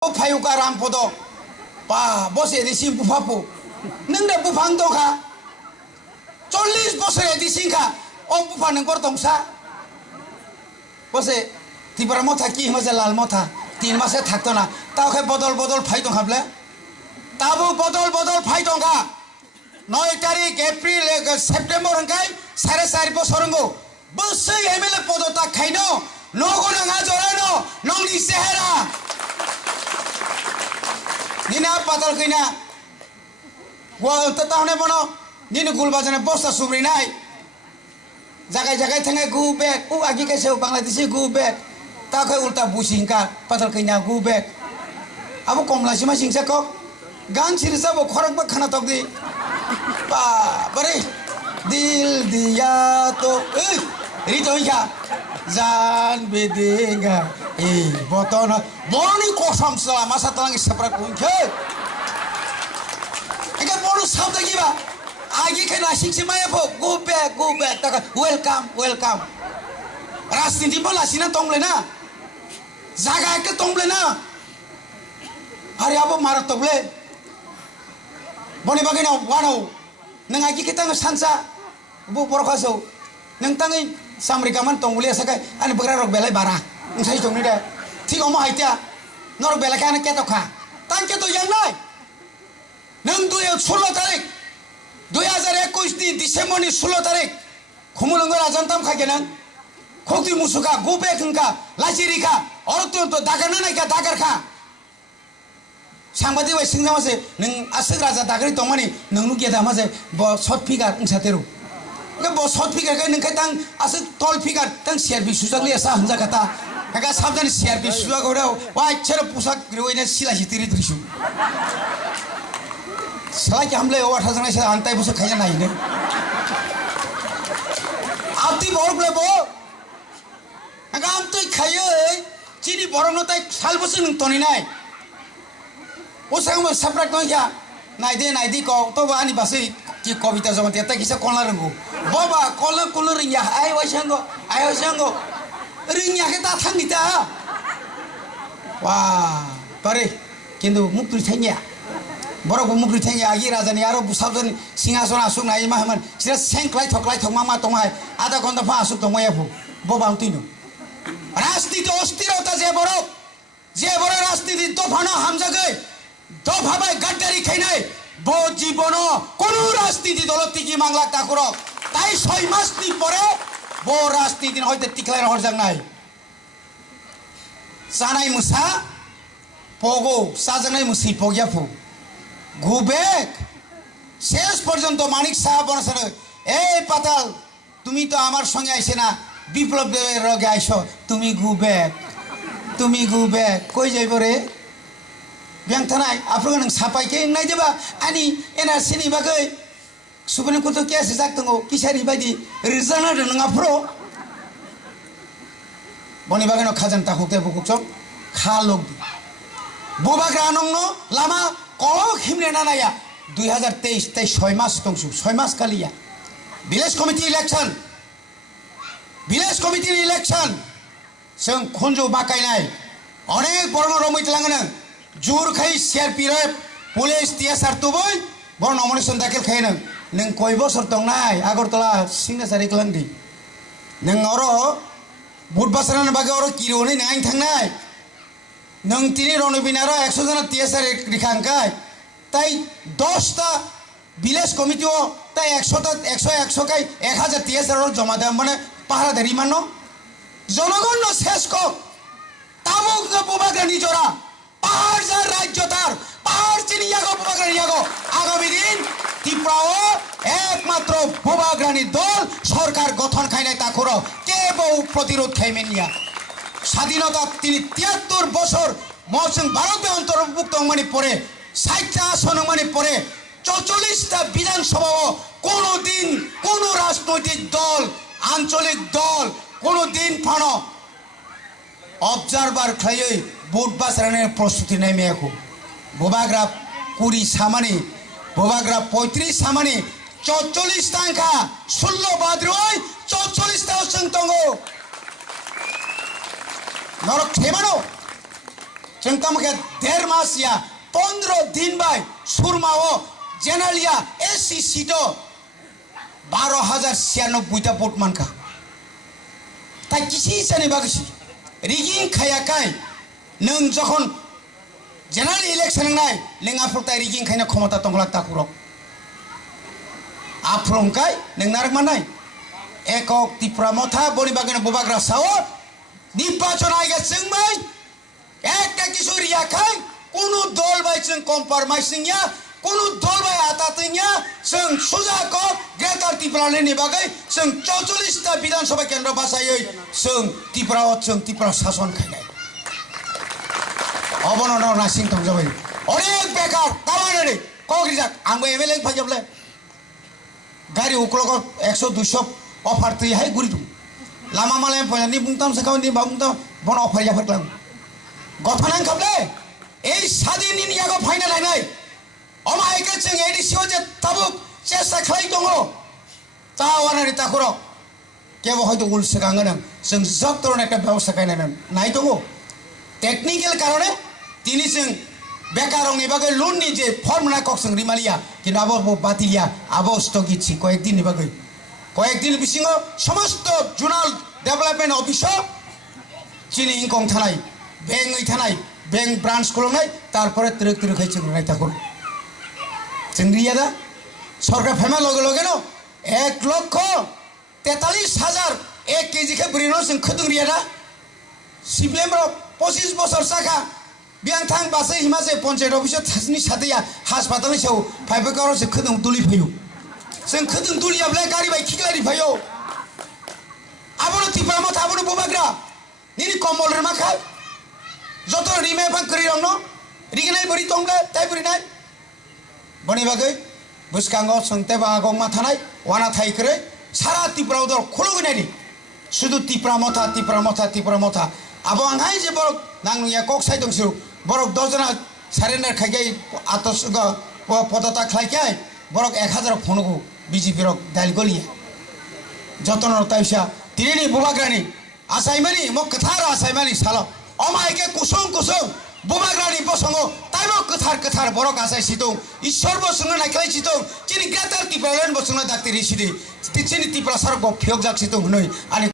파유가 람포도 봐 보세 디신 부파포 능데 부방도가 쫄리스 보세 디신가 부파는 거동사 보세 티브라 모타 키 마세 लाल मोथा 3 मासे थाक्तना ताखे बदल बदल फाइदों खाबले ताबो बदल बदल फाइदोंगा 9 तारिख एप्रिल सेप्टेम्बर हंगाय 4.5 বছরঙ্গো বসে এমএলএ পদতা খাইনো নগো না জরানো নংনি সেহেরা Nina patal kina, wah tetahnya bono, nina gulbazane bosta subrinai, jagai tengah gubek, agi kesel Bangladesh gubek, tak kau ulta busingka, patal kina gubek, abu komlasi masing sekok, gan sirisa bu korak bak khana tok di, bari, dil dia to, rito ya, zan bedinga. Botona boni kosam selama satu lagi seperti kunci. Ikan bonus satu lagi ba, agi kena asing si maya po, go back, tak welcome. Rasti di bola sini tomblena, zaga ke tomblena. Hari apa marah tomble? Boni bagina wano, neng agi kita ngesansa, bu porkaso, neng tangi samrikaman tomble sakai, ane bergerak belai barang. Saya jom ni dah. Tiga orang haitia, nor belakan kita kah? Tangke tu yang lain. Neng tu yang 16 tarik, 2021 di Desember ni 16 tarik. Kumulungan ajan tam kah kenang? Kau musuka, gubek engka, lajiri kah? Orang tu dagar nana kah dagar kah? Sangbati wei sing nama se, neng asal raja dagari tomani, neng lu kita nama se, bawa short figure engsa teru. Kan bawa short figure kan neng kata asal tall figure, tang servis susah ni asal hendak kata. Agak sabdan servis susah kau dah, wah cara pusak riwayatnya sila hitiri terisu. Selagi hamle awak hasilnya saya antai pusak kaya naik ni. Abdi baru boleh bawa, agak antai kaya, ciri baru nanti sal pusak nentoni naik. Pusak mau separate kau ya, naik di kau, tu bahan ni basi ki kawita zaman tiada kisah kolar rengu. Bapa kolar ringya, ayo sianggo. Ringnya kita thang kita. Wah, pare, kintu mukri thengya. Borok mukri thengya agi raja ni aro busabdan singasana asuk nai mahaman. Sila sengklai thoklai thokmama tongai. Ada konta fa asuk tongai apu. Boba antino. Rastiti ostirota je borok rastiti dofana hamjagai. Dofabai gaddari khainai. Bo jibono kono rastiti doloti ki manglak takurok. Tai 6 mass ni pore bo rastiti hoite tiklai horjang nai. Sanai musa pogo sajanai musi pogyafu. Gubek শেষ পর্যন্ত মানিক সাহেব বলেছেন এই পাতাল তুমি তো আমার সঙ্গে আইছে না বিপ্লবের রগে আইছো তুমি গুবেক কই যাইব রে ব্যাংথানাই আপনাকে নং সাপাইকে নাই দেবা আনি এনআরসিনি বাগৈ সুপ্রিম কোর্ট কেস জাগতঙ্গো কিসারি বাयदि রিজানা नङा फ्रो বনি বাগানো খাজানতা হতে বুকুচক খালক बोबाग्रा नंनो लामा कलक हिमने नानाया 2023 তাই 6 মাস দংসু 6 মাস কালিয়া ভিলেজ কমিটির ইলেকশন जों खनजो बाकायनाय अनेक बरन रमैत लाङनो जुर खाय सिआरपि रे पुलिस टिएसआर तुबै बर नमिनेशन दाखिल खायनो नों कय बছর दंनाय आगरतला सिगनेचार इकलांदि नों अरो बुध बासरानो बागे अरो किरोनै नाय थांनाय नों तिनि रनबिनारा 100 जना टिएसआर रिखांकाय তাই 10টা ভিলেজ কমিটিও তাই 100 কাই 1000 টিএসআর জমা দেয় মানে পাহারাদারি মানো জনগণ শেষ কক তামুক বোবাগ্রা নিজরা পাহাড় যার রাজ্য তার পাহাড় চিনিয়াগো বোবাগ্রা নিয়াগো আগামী দিন ত্রিপুরাও একমাত্র বোবাগ্রানি দল সরকার গঠন খাইনাই তা করো কে বউ প্রতিরোধ খাইমেনিয়া স্বাধীনতা তিনি 73 বছর মৌসুম ভারতে অন্তর্ভুক্ত মানে পরে 60টা আসন মানে পরে 44টা বিধানসভা কোনো দিন কোনো রাজনৈতিক দল আঞ্চলিক দল কোনো দিন ফানো অবজারভার খাইয়ে ভোট বাছানোর প্রস্তুতি নাই মেয়াকো বোবাগ্রা 20 সামানি বোবাগ্রা 35 সামানি 44 টাঙ্কা 16 বাদ্রই 44টা সঙ্গতঙ্গ নরক থেমানো जों तमके 1.5 मास या 15 दिन बाय सुरमाओ जेनालिया एससी सीटो 12,096 भोट मानका ताई किसी जाने बागसी रिगिं खायाखाय नों जखन जेनारेल इलेक्शन नाय लेंगाफोर ताई रिगिं खायना क्षमता दंला ताकुरक आफ्रंखाय नोंनार मानाय एकक त्रिपुरा मथा बनि बागन बुबाग्रा साओ निर्वाचन आगे जोंबाय একটা কিছু রিয়াখাই কোন দল বাই जों कम्प्रोमाइजिंया কোন দল বাই आतातिंया जों सुजाक ग्रेटर त्रिपुरानि बागै जों 44 टा विधानसभा केन्द्र बासायै जों त्रिपुरा शासन खायनाय अबनन नासिं थंजाबाय अनेक बेकार तामाने कग्रिजाक आंबो एमएलए फाजोबले गारि उक्लग 100 200 अफार तैहाय गुरि दं लामा मालाय फैनानै बुंताम सखावनि बुंताम बन अफार जाफारलां गथनां खाबले এই স্বাধীনनि नियागो फायना लायनाय अमायके जों एडिसिओ जे ताबुक चेष्टा खालाय दङ तावानारि ताखुर केबो हयतो उलसगाङो नों जों जब धरन একটা ব্যবস্থা কাयनानै নাই दङ टेक्निकल कारणे তিনি जों बेकारनि बागै लोननि जे फर्मुला कक्सं रिमालिया কিন্তু आबो बातिलिया आबो স্থগিতছি কয়েকদিন बागै কয়েকদিন बिसिङो समस्त जुनाल डेभलपमेन्ट अफिसआव चिनि इंकं थानाय बेंक थानाय बेंक ब्रांच खुलुमनाय तारपरे त्रिक त्रिक जों नायथाखुर जों रियादा सरकार फेमा लगे लगे न 1,43,000 1 केजी के ब्रिनो जों खदुं रियादा सिप्लेम 25 बोसोर साखा बियां थां बासे हिमासे पंचायत अफिसआव थासनि सादैया हासपातालनि सायाव फाइबकाराव जों खदुं दुलि फैयो जों खदुं दुलियाब्ला गारि बाय खिगलारि फैयो आबोनो त्रिपुरा मथा आबोनो बुबाग्रा निनि कम्बल रेमाखा যত রিমে বাং করি রং ন রিগনাই বরি তংলে তাই বরি নাই বনি বাগৈ বুসকাঙ্গ সংতে বা আগং मा थानाय वाना थाइ करे सारा त्रिपुरा दल खलगनायनि শুধু त्रिपुरा मथा आबो आंहाय जे बरक नांनुया कक साइ दंसु बरक 10 जना सारेन्डार खाइगाय आतस पदता खाइगाय बरक 1000 फनगु बीजेपी रक दाइल गलिया जतन ताइसा तिरेनि बुबाग्रानि आसाइमानि म कथार आसाइमानि साल अमायके कुसुम बुबाग्रानि बसंगो ताइबो कथार बरक आसाइ सितों ईश्वर बसंगो नायखलाय सितों चिनि ग्रेटर त्रिपुरालन बसंगो दाक्तिरि सिदि तिचिनि त्रिपुरा सरग फियक जाक सितों हनै आनि